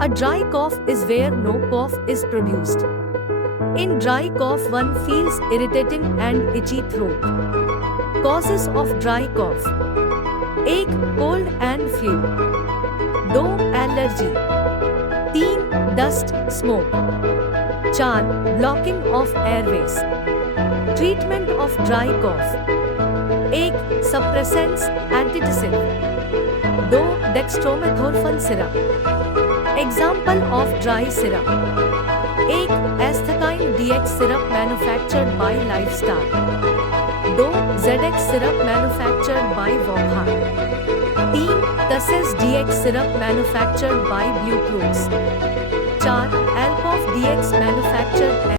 A dry cough is where no cough is produced. In dry cough, one feels irritating and itchy throat. Causes of dry cough: 1. Cold and flu. 2. Allergy. 3. Dust, smoke. 4. Blocking of airways. Treatment of dry cough: 1. Suppressants, antitussive. 2. Dextromethorphan syrup. Example of dry syrup: 1. Asthakine DX syrup manufactured by Lifestar. 2. ZX syrup manufactured by Wockhardt. 3. Tussis DX syrup manufactured by Blue Cross. 4. Alcof DX manufactured